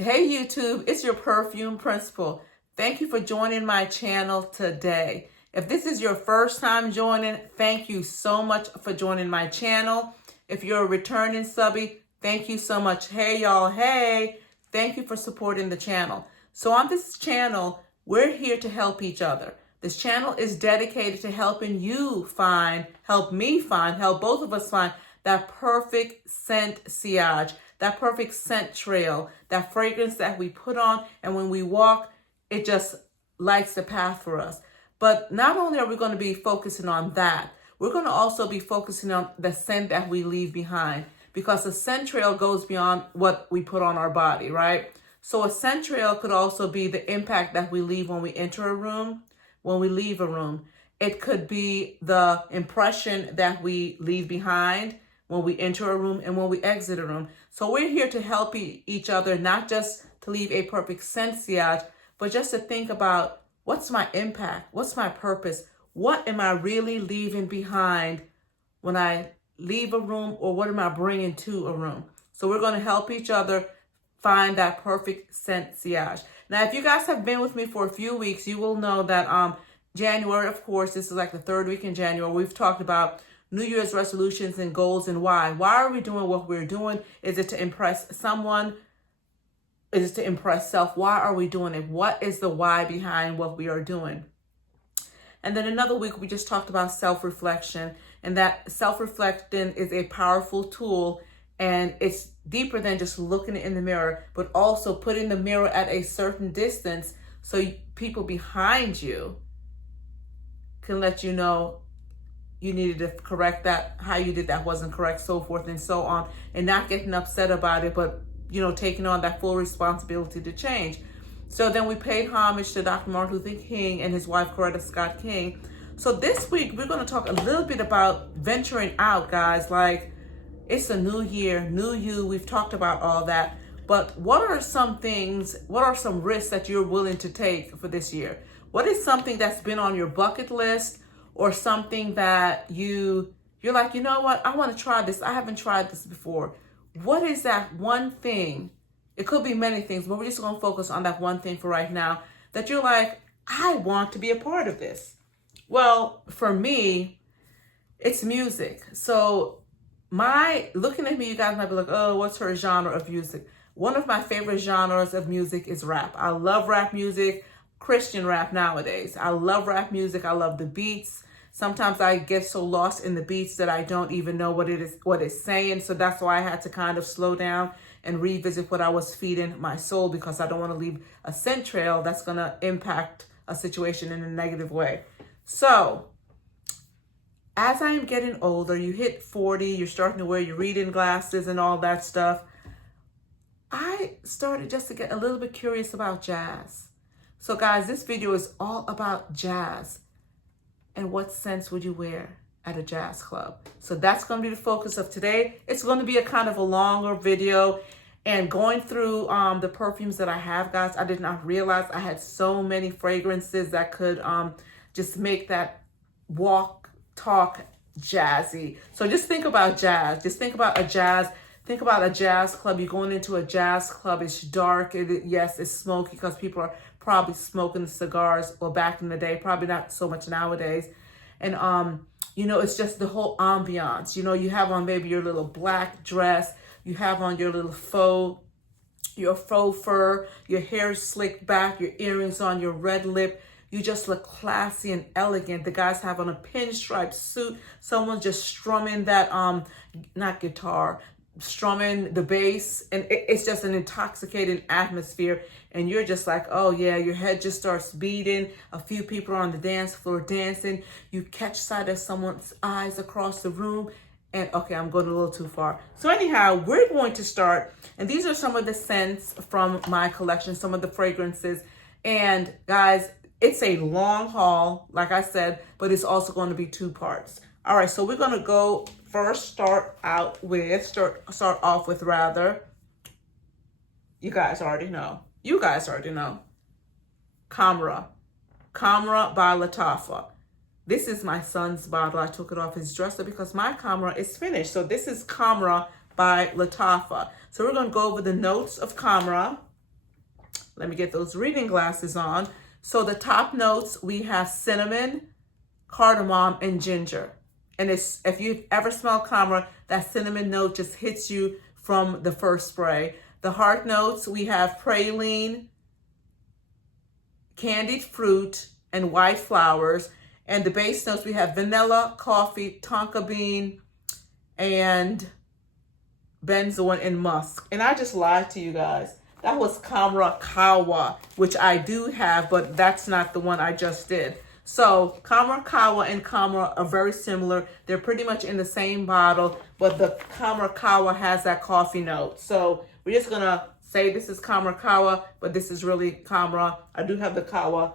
Hey YouTube, it's your perfume principal. Thank you for joining my channel today. If this is your first time joining, thank you so much for joining my channel. If you're a returning subby, thank you so much. Hey y'all, hey, thank you for supporting the channel. So on this channel, we're here to help each other. This channel is dedicated to helping you help both of us find that perfect scent sillage, that perfect scent trail, that fragrance that we put on, and when we walk, it just lights the path for us. But not only are we going to be focusing on that, we're going to also be focusing on the scent that we leave behind, because the scent trail goes beyond what we put on our body, right? So a scent trail could also be the impact that we leave when we enter a room, when we leave a room. It could be the impression that we leave behind when we enter a room and when we exit a room. So we're here to help each other, not just to leave a perfect scent sillage, but just to think about, what's my impact? What's my purpose? What am I really leaving behind when I leave a room, or what am I bringing to a room? So we're going to help each other find that perfect scent sillage. Now, if you guys have been with me for a few weeks, you will know that January, of course, this is like the third week in January, we've talked about New Year's resolutions and goals and why. Why are we doing what we're doing? Is it to impress someone? Is it to impress self? Why are we doing it? What is the why behind what we are doing? And then another week, we just talked about self-reflection, and that self-reflecting is a powerful tool, and it's deeper than just looking in the mirror, but also putting the mirror at a certain distance so people behind you can let you know you needed to correct that, how you did that wasn't correct, so forth and so on, and not getting upset about it, but taking on that full responsibility to change. So then we paid homage to Dr. Martin Luther King and his wife, Coretta Scott King. So this week, we're going to talk a little bit about venturing out, guys. Like, it's a new year, new you. We've talked about all that. But what are some risks that you're willing to take for this year? What is something that's been on your bucket list, or something that you're like, you know what, I want to try this. I haven't tried this before. What is that one thing? It could be many things, but we're just going to focus on that one thing for right now, that you're like, I want to be a part of this. Well, for me, it's music. So looking at me, you guys might be like, oh, what's her genre of music? One of my favorite genres of music is rap. I love rap music, Christian rap nowadays. I love rap music. I love the beats. Sometimes I get so lost in the beats that I don't even know what it's saying. So that's why I had to kind of slow down and revisit what I was feeding my soul, because I don't want to leave a scent trail that's going to impact a situation in a negative way. So as I am getting older, you hit 40, you're starting to wear your reading glasses and all that stuff. I started just to get a little bit curious about jazz. So guys, this video is all about jazz. And what scents would you wear at a jazz club? So that's going to be the focus of today. It's going to be a kind of a longer video, and going through the perfumes that I have, guys. I did not realize I had so many fragrances that could just make that walk, talk jazzy. So just think about jazz. Just think about a jazz club. You're going into a jazz club. It's dark. Yes, it's smoky, because people are probably smoking cigars, or back in the day, probably not so much nowadays. And it's just the whole ambiance. You have on maybe your little black dress, you have on your little faux fur, your hair slicked back, your earrings on, your red lip. You just look classy and elegant. The guys have on a pinstripe suit. Someone's just strumming that not guitar, strumming the bass, and it's just an intoxicating atmosphere, and you're just like, oh yeah, your head just starts beating. A few people are on the dance floor dancing. You catch sight of someone's eyes across the room, and okay, I'm going a little too far. So anyhow, we're going to start, and these are some of the scents from my collection, some of the fragrances. And guys, it's a long haul, like I said, but it's also going to be two parts. All right, so we're going to go first, start off with rather, you guys already know. Kamra by Lattafa. This is my son's bottle. I took it off his dresser because my Kamra is finished. So this is Kamra by Lattafa. So we're going to go over the notes of Kamra. Let me get those reading glasses on. So the top notes, we have cinnamon, cardamom, and ginger. And it's, if you've ever smelled Camera, that cinnamon note just hits you from the first spray. The heart notes, we have praline, candied fruit, and white flowers. And the base notes, we have vanilla, coffee, tonka bean, and benzoin and musk. And I just lied to you guys. That was Camera Kawa, which I do have, but that's not the one I just did. So Camera Kawa and Camera are very similar. They're pretty much in the same bottle, but the Camera Kawa has that coffee note. So we're just gonna say this is Camera Kawa, but this is really Camera. I do have the Kawa,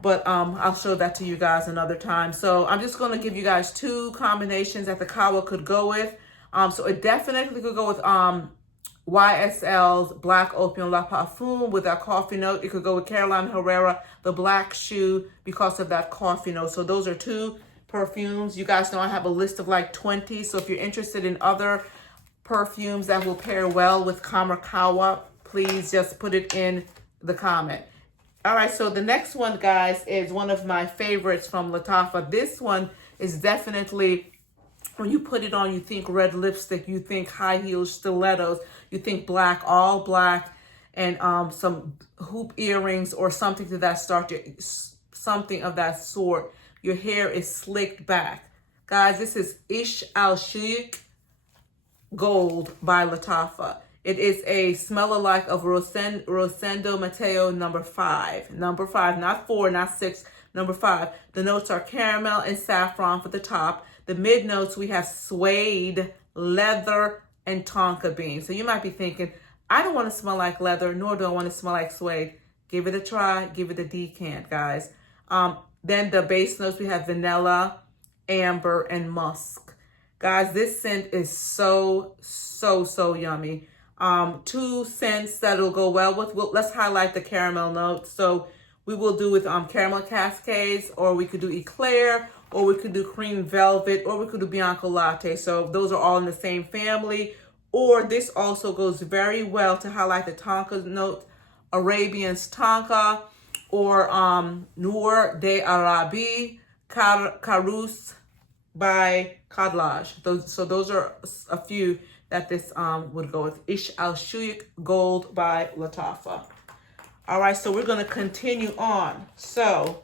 but I'll show that to you guys another time. So I'm just gonna give you guys two combinations that the Kawa could go with. So it definitely could go with YSL's Black Opium La Parfum with that coffee note. It could go with Carolina Herrera, the Black Shoe, because of that coffee note. So those are two perfumes. You guys know I have a list of like 20. So if you're interested in other perfumes that will pair well with Camera Kawa, please just put it in the comment. All right, so the next one, guys, is one of my favorites from Lattafa. This one is definitely, when you put it on, you think red lipstick, you think high heels, stilettos, you think black, all black, and some hoop earrings or something to that something of that sort. Your hair is slicked back. Guys, this is Ish Al Shuyuk Gold by Lattafa. It is a smell-alike of Rosendo Mateo number 5. Number 5, not 4, not 6, number 5. The notes are caramel and saffron for the top. The mid notes, we have suede, leather, and tonka bean. So you might be thinking, I don't want to smell like leather, nor do I want to smell like suede. Give it a try. Give it a decant, guys. Then the base notes, we have vanilla, amber, and musk. Guys, this scent is so yummy. Two scents that'll go well with. Let's highlight the caramel notes. So we will do with caramel cascades, or we could do eclair, or we could do cream velvet, or we could do Bianco latte. So those are all in the same family. Or this also goes very well to highlight the tonka note, Arabian's tonka, or Noor de Arabi, Karus by Kadlaj. So those are a few that this would go with. Ish Al Shuyuk Gold by Lattafa. All right, so we're gonna continue on. So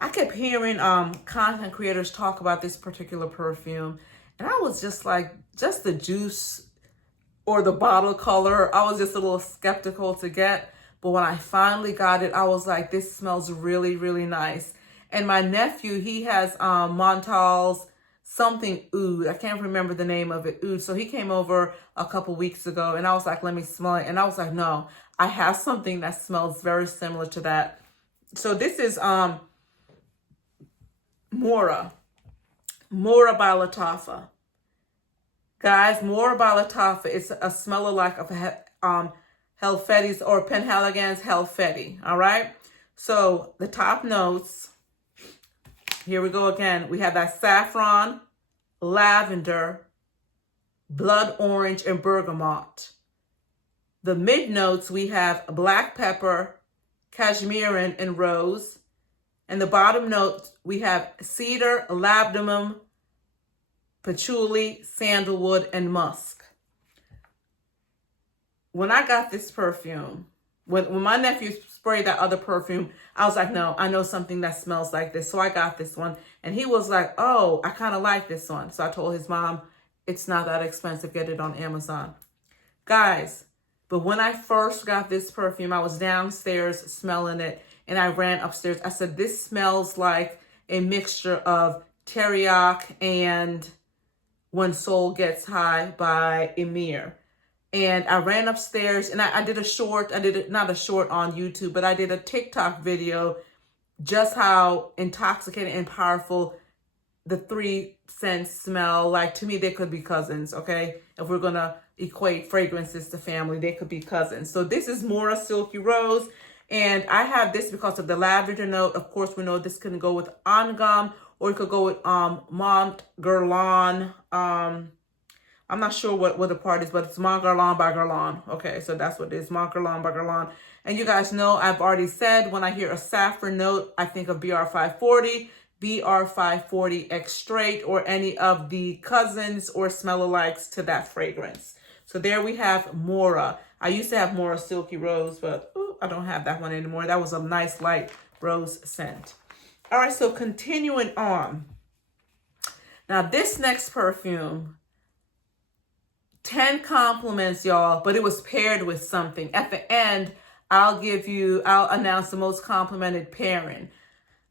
I kept hearing content creators talk about this particular perfume, and I was just like, just the juice or the bottle color, I was just a little skeptical to get. But when I finally got it, I was like, this smells really, really nice. And my nephew, he has Montal's something oud. I can't remember the name of it, oud. So he came over a couple weeks ago, and I was like, let me smell it. And I was like, no, I have something that smells very similar to that. So this is Mora by Lattafa. Guys, Mora by Lattafa is a smell-alike of Helfeti's or Penhaligon's Helfeti. All right. So the top notes, here we go again. We have that saffron, lavender, blood orange, and bergamot. The mid notes, we have black pepper, cashmere, and rose. And the bottom notes, we have cedar, labdanum, patchouli, sandalwood, and musk. When I got this perfume, when my nephew sprayed that other perfume, I was like, no, I know something that smells like this. So I got this one. And he was like, oh, I kind of like this one. So I told his mom, it's not that expensive. Get it on Amazon. Guys, but when I first got this perfume, I was downstairs smelling it. And I ran upstairs. I said, this smells like a mixture of Teriyaki and When Soul Gets High by Emir. And I ran upstairs and I did a short, not a short on YouTube, but I did a TikTok video just how intoxicating and powerful the 3 scents smell. Like, to me, they could be cousins, okay? If we're gonna equate fragrances to family, they could be cousins. So this is Mora Silky Rose. And I have this because of the lavender note. Of course, we know this can go with Angam, or it could go with Mont Guerlain I'm not sure what the part is, but it's Mon Guerlain by Guerlain. Okay, so that's what it is, Mon Guerlain by Guerlain. And you guys know I've already said when I hear a saffron note, I think of BR540, BR540 X Straight, or any of the cousins or smell-alikes to that fragrance. So there we have Mora. I used to have Mora Silky Rose, but I don't have that one anymore. That was a nice light rose scent. All right, so continuing on. Now this next perfume, 10 compliments, y'all, but it was paired with something. At the end, I'll announce the most complimented pairing.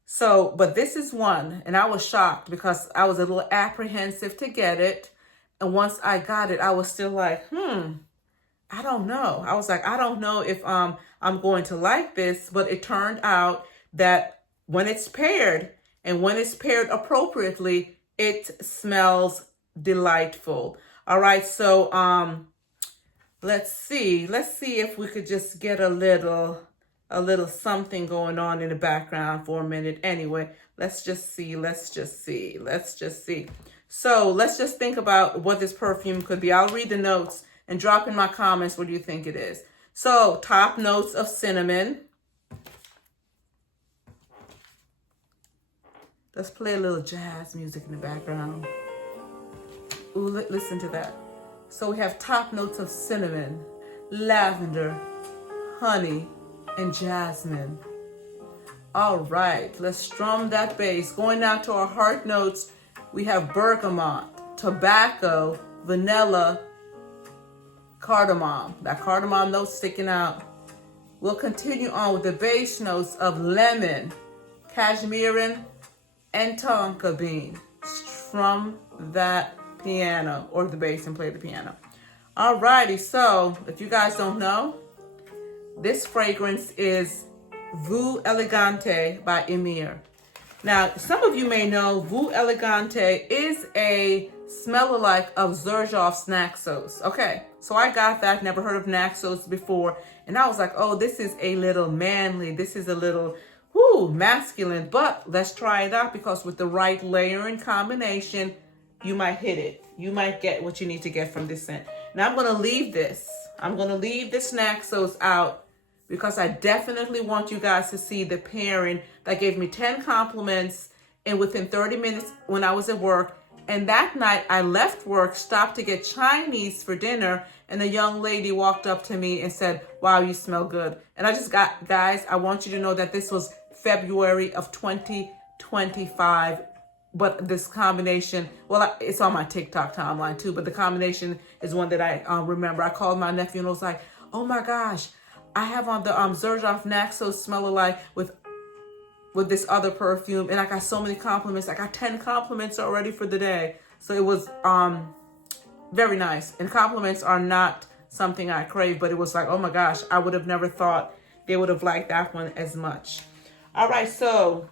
So, but this is one, and I was shocked because I was a little apprehensive to get it. And once I got it, I was still like, I don't know. I was like, I don't know if I'm going to like this, but it turned out that when it's paired and when it's paired appropriately, it smells delightful. All right, so let's see if we could just get a little something going on in the background for a minute. Anyway, let's just see. So let's just think about what this perfume could be. I'll read the notes and drop in my comments what do you think it is. So top notes of cinnamon. Let's play a little jazz music in the background. Ooh, listen to that. So we have top notes of cinnamon, lavender, honey, and jasmine. All right, let's strum that bass. Going down to our heart notes, we have bergamot, tobacco, vanilla, cardamom. That cardamom note sticking out. We'll continue on with the bass notes of lemon, cashmere, and tonka bean. Strum that piano or the bass and play the piano. Alrighty, so if you guys don't know, this fragrance is Vue Elegante by Emir. Now, some of you may know Vue Elegante is a smell-alike of Xerjoff's Naxos. Okay, so I got that, never heard of Naxos before, and I was like, oh, this is a little manly, this is a little masculine, but let's try it out because with the right layering combination, you might hit it. You might get what you need to get from this scent. Now I'm going to leave this. I'm going to leave this Naxos out because I definitely want you guys to see the pairing that gave me 10 compliments and within 30 minutes when I was at work. And that night I left work, stopped to get Chinese for dinner, and a young lady walked up to me and said, wow, you smell good. And I just got, guys, I want you to know that this was February of 2025. But this combination, well, it's on my TikTok timeline too, but the combination is one that I remember. I called my nephew and was like, oh my gosh, I have on the Xerjoff Naxos smell-alike with this other perfume, and I got so many compliments. I got 10 compliments already for the day. So it was very nice. And compliments are not something I crave, but it was like, oh my gosh, I would have never thought they would have liked that one as much. All right, so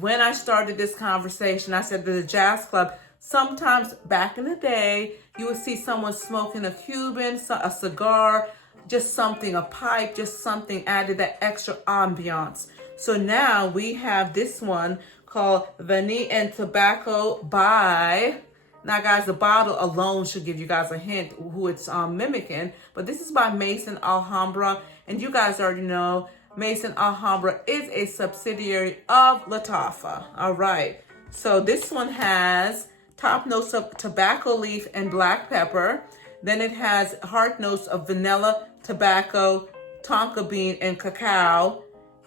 when I started this conversation, I said that the jazz club, sometimes back in the day, you would see someone smoking a Cuban, a cigar, just something, a pipe, just something added that extra ambiance. So now we have this one called Vanille and Tobacco by, now guys, the bottle alone should give you guys a hint who it's mimicking, but this is by Maison Alhambra, and you guys already know Maison Alhambra is a subsidiary of Lattafa. All right, so this one has top notes of tobacco leaf and black pepper. Then it has heart notes of vanilla, tobacco, tonka bean, and cacao.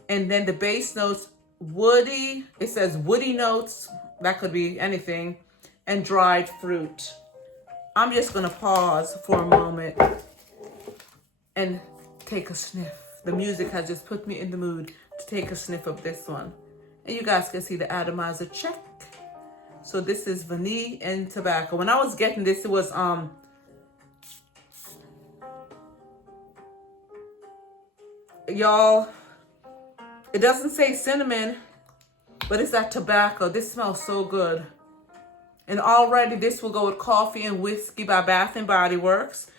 And then the base notes, woody, it says woody notes, that could be anything, and dried fruit. I'm just gonna pause for a moment and take a sniff. The music has just put me in the mood to take a sniff of this one. And you guys can see the atomizer check. So this is vanilla and tobacco. When I was getting this, it was, y'all, it doesn't say cinnamon, but it's that tobacco. This smells so good. And already this will go with Coffee and Whiskey by Bath and Body Works.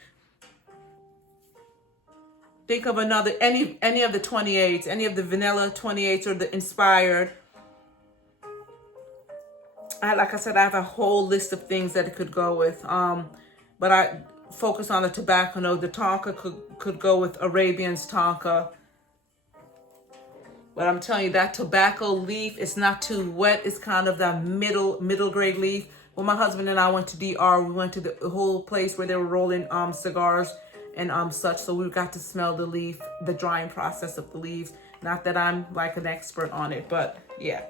Think of another, any of the 28s, any of the vanilla 28s or the inspired. Like I said, I have a whole list of things that it could go with. but I focus on the tobacco note. The tonka could go with Arabian's tonka. But I'm telling you, that tobacco leaf is not too wet. It's kind of that middle grade leaf. When my husband and I went to DR, we went to the whole place where they were rolling cigars and such. So we got to smell the leaf, the drying process of the leaves. Not that I'm like an expert on it, but yeah.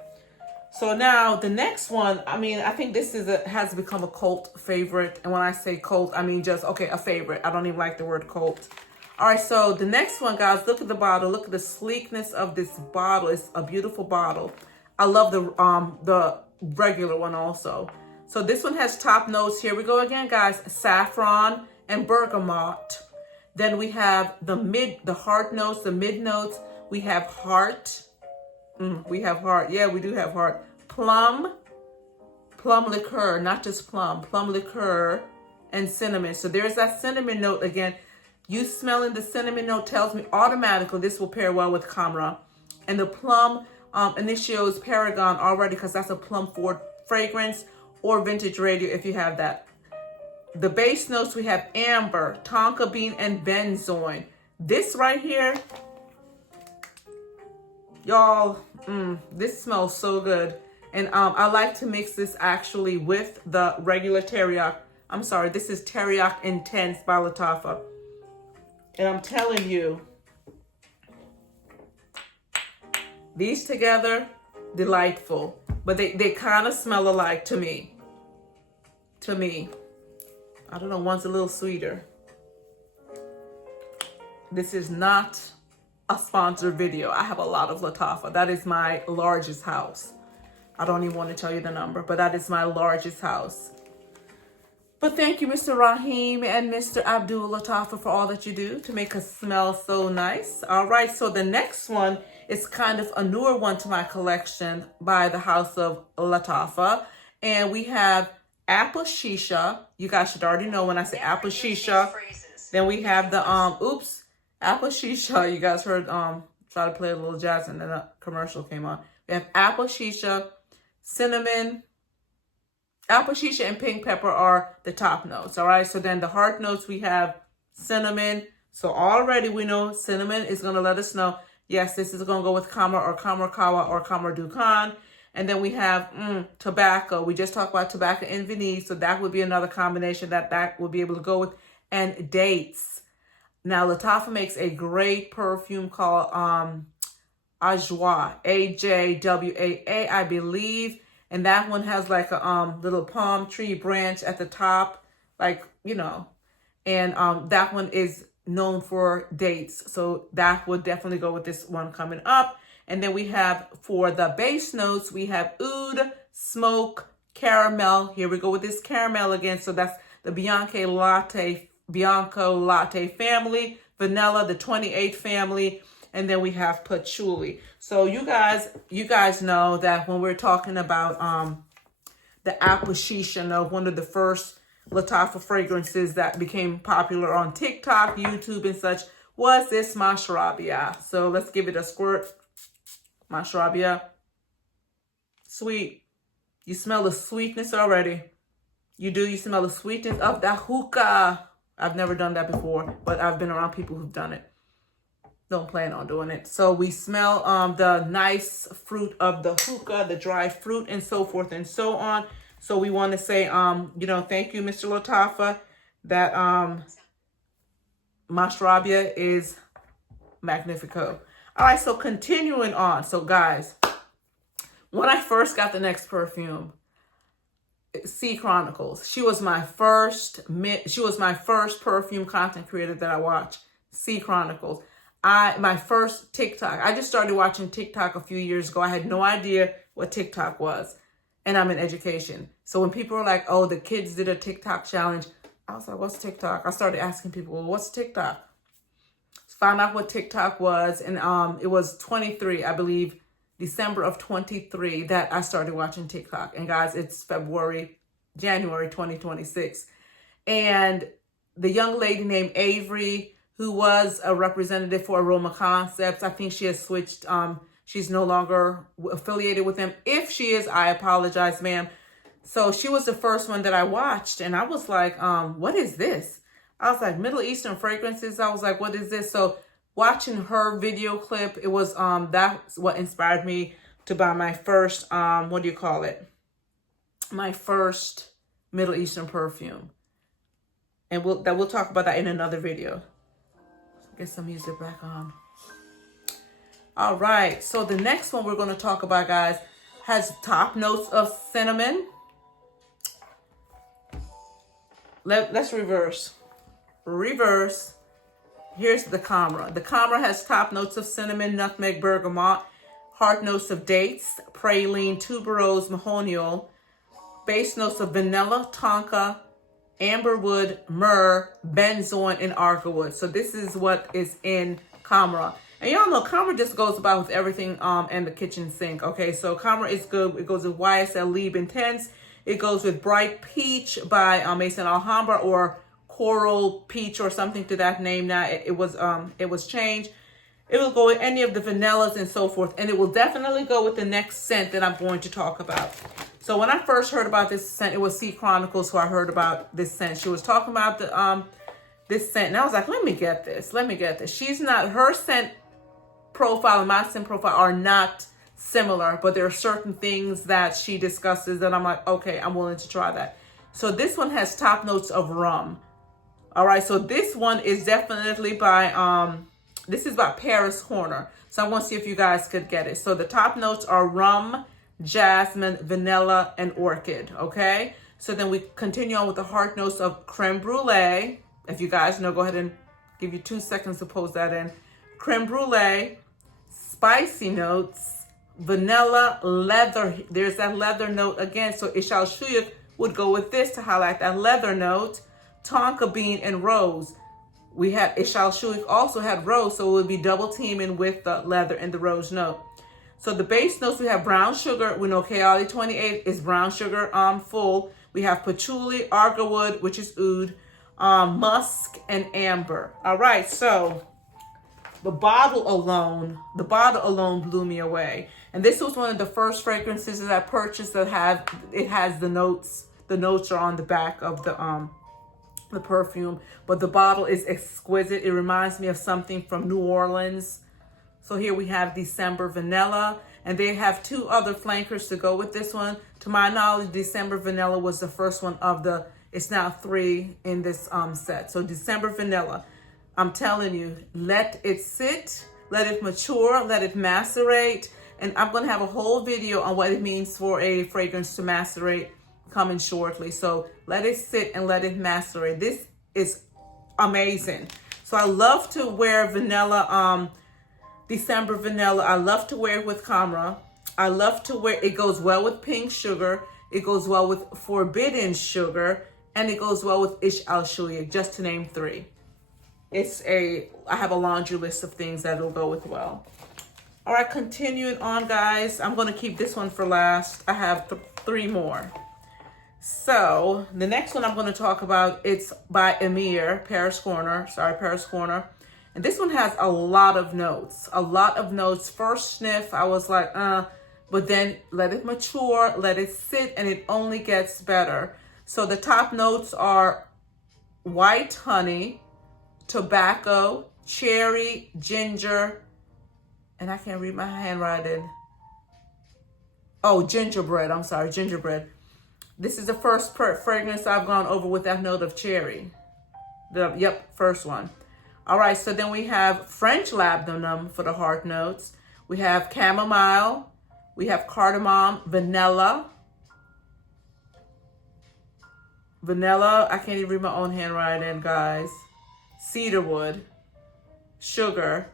So now the next one, I mean, I think this has become a cult favorite. And when I say cult, I mean just, okay, a favorite. I don't even like the word cult. All right, so the next one, guys, look at the bottle. Look at the sleekness of this bottle. It's a beautiful bottle. I love the regular one also. So this one has top notes. Here we go again, guys. Saffron and bergamot. Then we have the heart notes, the mid notes. We have heart. We have heart. Yeah, we do have heart. Plum liqueur, not just plum liqueur, and cinnamon. So there's that cinnamon note again. You smelling the cinnamon note tells me automatically this will pair well with Camera. And the plum initials Paragon already, because that's a plum forward fragrance, or vintage radio if you have that. The base notes, we have amber, tonka bean, and benzoin. This right here, y'all, this smells so good. And I like to mix this actually with the regular teriyaki. I'm sorry, this is Teriyaki Intense by Lattafa. And I'm telling you, these together, delightful. But they kind of smell alike to me. I don't know, one's a little sweeter. This is not a sponsored video. I have a lot of Lattafa. That is my largest house. I don't even want to tell you the number, but that is my largest house. But thank you, Mr. Rahim and Mr. Abdul Lattafa, for all that you do to make us smell so nice. All right, so the next one is kind of a newer one to my collection by the House of Lattafa. And we have apple shisha. You guys should already know when I say apple shisha. Then we have the, apple shisha. You guys heard, try to play a little jazz and then a commercial came on. We have apple shisha, cinnamon. Apple shisha and pink pepper are the top notes, all right? So then the heart notes, we have cinnamon. So already we know cinnamon is going to let us know, yes, this is going to go with Kama or Kamarkawa or Kamar Dukan. And then we have tobacco. We just talked about tobacco and Venice, so that would be another combination that would be able to go with. And dates. Now, Lattafa makes a great perfume called Ajwa, A-J-W-A-A, I believe. And that one has like a little palm tree branch at the top, like, you know. And that one is known for dates. So that would definitely go with this one coming up. And then we have, for the base notes, we have oud, smoke, caramel. Here we go with this caramel again. So that's the Bianco Latte family, vanilla, the 28 family. And then we have patchouli. So you guys know that when we're talking about the apple shisha, one of the first Lattafa fragrances that became popular on TikTok, YouTube, and such was this Mashrabia. So let's give it a squirt. Mashrabia. Sweet. You smell the sweetness already. You do. You smell the sweetness of the hookah. I've never done that before, but I've been around people who've done it. Don't plan on doing it. So we smell the nice fruit of the hookah, the dry fruit, and so forth and so on. So we want to say, thank you, Mr. Lattafa, that Mashrabia is magnifico. All right, so continuing on. So guys, when I first got the next perfume, Sea Chronicles, she was my first perfume content creator that I watched. Sea Chronicles. My first TikTok. I just started watching TikTok a few years ago. I had no idea what TikTok was. And I'm in education. So when people were like, oh, the kids did a TikTok challenge, I was like, what's TikTok? I started asking people, well, what's TikTok? Found out what TikTok was. And it was 23, I believe, December of 23 that I started watching TikTok. And guys, it's January 2026. And the young lady named Avery, who was a representative for Aroma Concepts, I think she has switched. She's no longer affiliated with them. If she is, I apologize, ma'am. So she was the first one that I watched, and I was like, what is this? I was like, Middle Eastern fragrances. I was like, what is this? So watching her video clip, it was that's what inspired me to buy my first what do you call it? My first Middle Eastern perfume. And we'll talk about that in another video. Get some music back on. All right, so the next one we're going to talk about, guys, has top notes of cinnamon. Let's reverse. Here's the Camera. The Camera has top notes of cinnamon, nutmeg, bergamot, heart notes of dates, praline, tuberose, mahonial, base notes of vanilla, tonka, amberwood, myrrh, benzoin, and argawood. So this is what is in Camera. And y'all know Camera just goes about with everything in the kitchen sink. Okay, so Camera is good. It goes with YSL Lieb Intense. It goes with Bright Peach by Maison Alhambra, or Coral Peach, or something to that name. Now it was changed. It will go with any of the vanillas and so forth, and it will definitely go with the next scent that I'm going to talk about. So when I first heard about this scent, it was Sea Chronicles who I heard about this scent. She was talking about the this scent, and I was like, let me get this. She's not, her scent profile and my scent profile are not similar, but there are certain things that she discusses that I'm like, okay, I'm willing to try that. So this one has top notes of rum. All right, so this one is definitely by this is by Paris Corner. So I want to see if you guys could get it. So the top notes are rum, jasmine, vanilla, and orchid. Okay, so then we continue on with the heart notes of creme brulee. If you guys know, go ahead and give you 2 seconds to post that in. Creme brulee, spicy notes, vanilla, leather. There's that leather note again. So Ishal Shuyuk would go with this to highlight that leather note. Tonka bean and rose. We had Ishal Shuyuk also had rose, so it would be double teaming with the leather and the rose note. So the base notes, we have brown sugar. We know Kayali 28 is brown sugar full. We have patchouli, argawood, which is oud, musk, and amber. All right, so the bottle alone blew me away. And this was one of the first fragrances that I purchased that has the notes. The notes are on the back of the perfume, but the bottle is exquisite. It reminds me of something from New Orleans. So here we have December Vanilla, and they have 2 other flankers to go with this one. To my knowledge, December Vanilla was the first one of the, it's now 3 in this set. So December Vanilla, I'm telling you, let it sit, let it mature, let it macerate. And I'm going to have a whole video on what it means for a fragrance to macerate coming shortly. So let it sit and let it macerate. This is amazing. So I love to wear vanilla, December Vanilla. I love to wear it with Camera. I love to wear, it goes well with pink sugar. It goes well with forbidden sugar. And it goes well with Ish Al Shuyuk, just to name 3. I have a laundry list of things that will go with well. All right, continuing on, guys. I'm going to keep this one for last. I have 3 more. So the next one I'm going to talk about, it's by Emir, Paris Corner. And this one has a lot of notes. First sniff, I was like, but then let it mature, let it sit, and it only gets better. So the top notes are white honey, tobacco, cherry, ginger, and I can't read my handwriting. Oh, gingerbread. I'm sorry, gingerbread. This is the first fragrance I've gone over with that note of cherry. Yep, first one. All right, so then we have French labdanum for the heart notes. We have chamomile. We have cardamom, vanilla. I can't even read my own handwriting, guys. Cedarwood, sugar,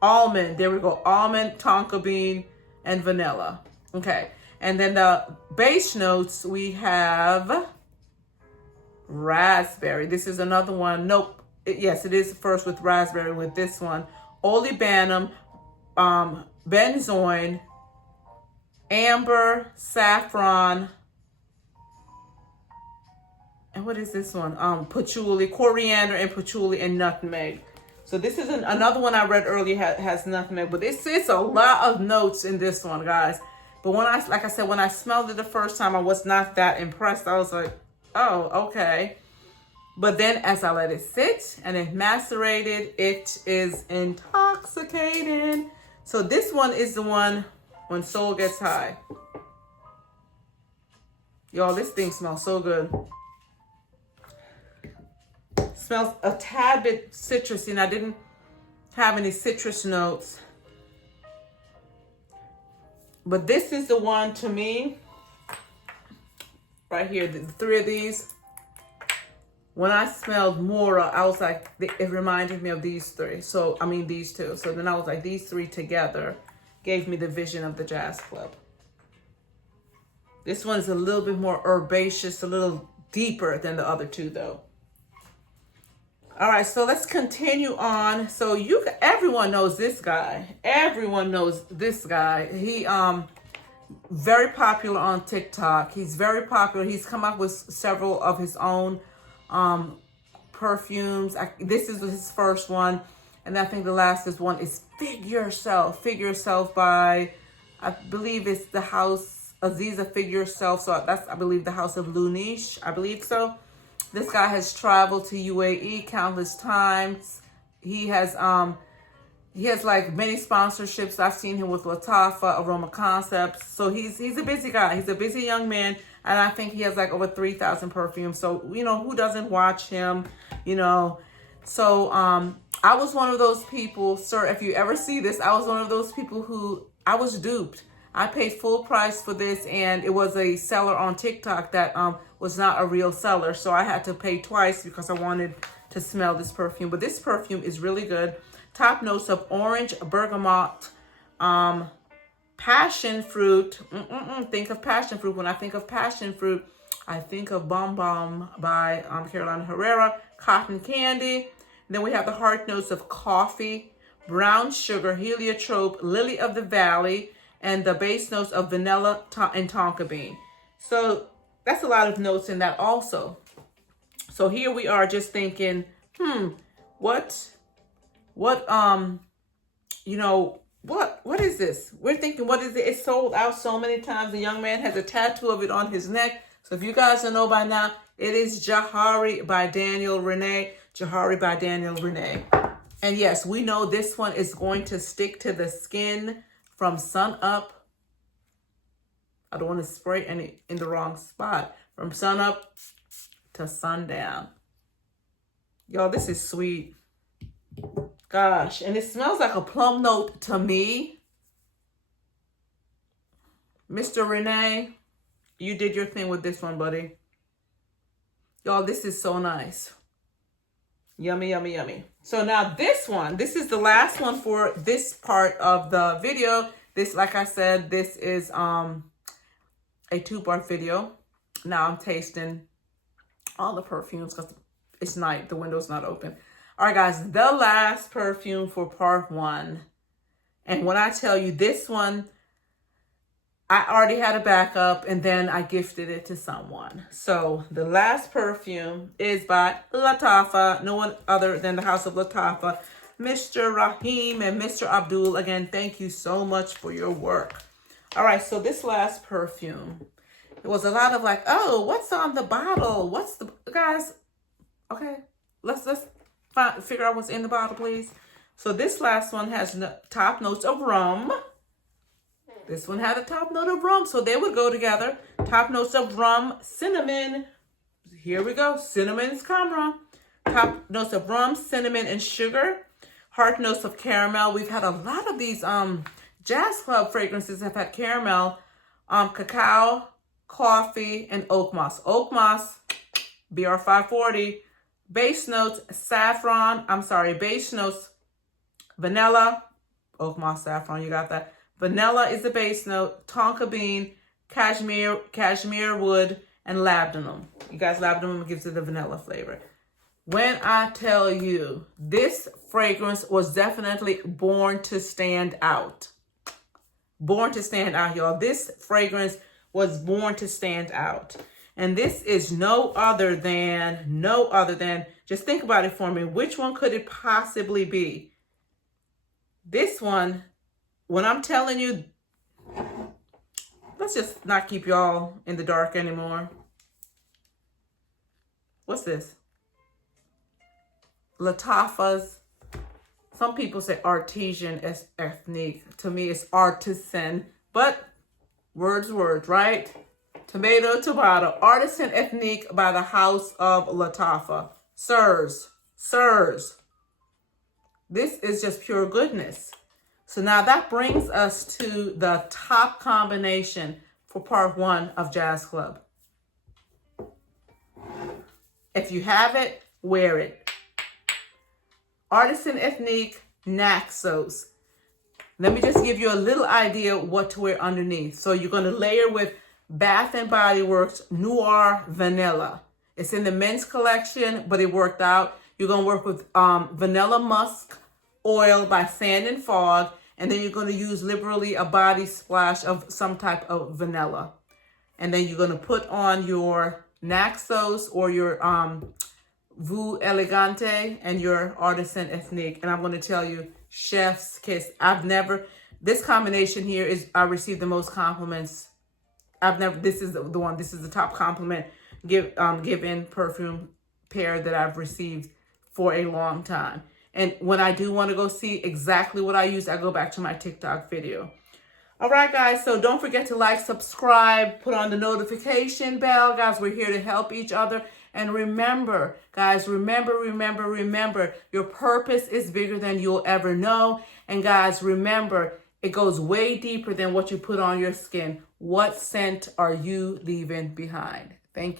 almond. There we go. Almond, tonka bean, and vanilla. Okay. And then the base notes, we have raspberry. This is another one. Nope. Yes, it is first with raspberry with this one. Olibanum, benzoin, amber, saffron, and what is this one? Patchouli, coriander, and patchouli, and nutmeg. So this is another one I read earlier has nutmeg, but it's a lot of notes in this one, guys. But like I said, when I smelled it the first time, I was not that impressed. I was like, oh, okay. But then as I let it sit and it macerated, it is intoxicating. So this one is the one when soul gets high. Y'all, this thing smells so good. Smells a tad bit citrusy, and I didn't have any citrus notes. But this is the one to me, right here, the three of these. When I smelled Mora, I was like, it reminded me of these three. So, I mean, these two. So then I was like, these three together gave me the vision of the jazz club. This one is a little bit more herbaceous, a little deeper than the other two, though. All right, so let's continue on. So everyone knows this guy. Everyone knows this guy. He very popular on TikTok. He's very popular. He's come up with several of his own perfumes. This is his first one, and I think the last one is Figure Yourself. Figure Yourself by, I believe it's the house Aziza Figure Yourself. So that's, I believe, the house of Luniche. I believe so. This guy has traveled to UAE countless times. He has like many sponsorships. I've seen him with Latafa, Aroma Concepts. So he's a busy guy. He's a busy young man. And I think he has like over 3,000 perfumes. So, you know, who doesn't watch him, you know? So I was one of those people, sir, if you ever see this, I was one of those people who I was duped. I paid full price for this, and it was a seller on TikTok that was not a real seller. So I had to pay twice because I wanted to smell this perfume. But this perfume is really good. Top notes of orange, bergamot, passion fruit. Think of passion fruit. When I think of passion fruit, I think of Bom Bom by Carolina Herrera, cotton candy. And then we have the heart notes of coffee, brown sugar, heliotrope, lily of the valley, and the base notes of vanilla and tonka bean. So that's a lot of notes in that also. So here we are just thinking, what is this? We're thinking, what is it? It's sold out so many times. The young man has a tattoo of it on his neck. So if you guys don't know by now, it is Jahari by Daniel Renee. Jahari by Daniel Renee. And yes, we know this one is going to stick to the skin from sun up. I don't want to spray any in the wrong spot. From sun up to sundown. Y'all, this is sweet. Gosh, and it smells like a plum note to me. Mr. Renee, you did your thing with this one, buddy. Y'all, this is so nice. Yummy, yummy, yummy. So now this one, this is the last one for this part of the video. This, like I said, this is a 2-part video. Now I'm tasting all the perfumes because it's night. The window's not open. All right, guys, the last perfume for part 1. And when I tell you this one, I already had a backup and then I gifted it to someone. So the last perfume is by Latafa, no one other than the house of Latafa, Mr. Rahim and Mr. Abdul. Again, thank you so much for your work. All right, so this last perfume, it was a lot of like, oh, what's on the bottle? What's the, guys, okay, let's figure out what's in the bottle, please. So this last one has top notes of rum. This one had a top note of rum, so they would go together. Top notes of rum, cinnamon. Here we go, cinnamon's camera. Top notes of rum, cinnamon, and sugar. Heart notes of caramel. We've had a lot of these Jazz Club fragrances have had caramel, cacao, coffee, and oak moss. Oak moss, BR540. Base notes, base notes, vanilla, oak moss, saffron, you got that. Vanilla is the base note, tonka bean, cashmere wood, and labdanum. You guys, labdanum gives it the vanilla flavor. When I tell you, this fragrance was definitely born to stand out. Born to stand out, y'all. This fragrance was born to stand out. And this is no other than, just think about it for me. Which one could it possibly be? This one, when I'm telling you, Let's just not keep y'all in the dark anymore. What's this? Latifah's. Some people say artesian ethnique. To me, it's artisan. But words, right? Tomato, tomato. Artisan ethnique by the House of Latifah. Sirs. This is just pure goodness. So now that brings us to the top combination for part 1 of Jazz Club. If you have it, wear it. Artisan ethnique Naxos. Let me just give you a little idea what to wear underneath. So you're going to layer with Bath & Body Works Noir Vanilla. It's in the men's collection, but it worked out. You're going to work with Vanilla Musk Oil by Sand and Fog. And then you're going to use liberally a body splash of some type of vanilla. And then you're going to put on your Naxos or your Vu Elegante and your Artisan Ethnique. And I'm going to tell you, chef's kiss. This combination here is, I received the most compliments. This is the one, this is the top compliment given perfume pair that I've received for a long time. And when I do want to go see exactly what I use, I go back to my TikTok video. All right, guys, so don't forget to like, subscribe, put on the notification bell. Guys, we're here to help each other. And remember, guys, remember, your purpose is bigger than you'll ever know. And guys, remember, it goes way deeper than what you put on your skin. What scent are you leaving behind? Thank you.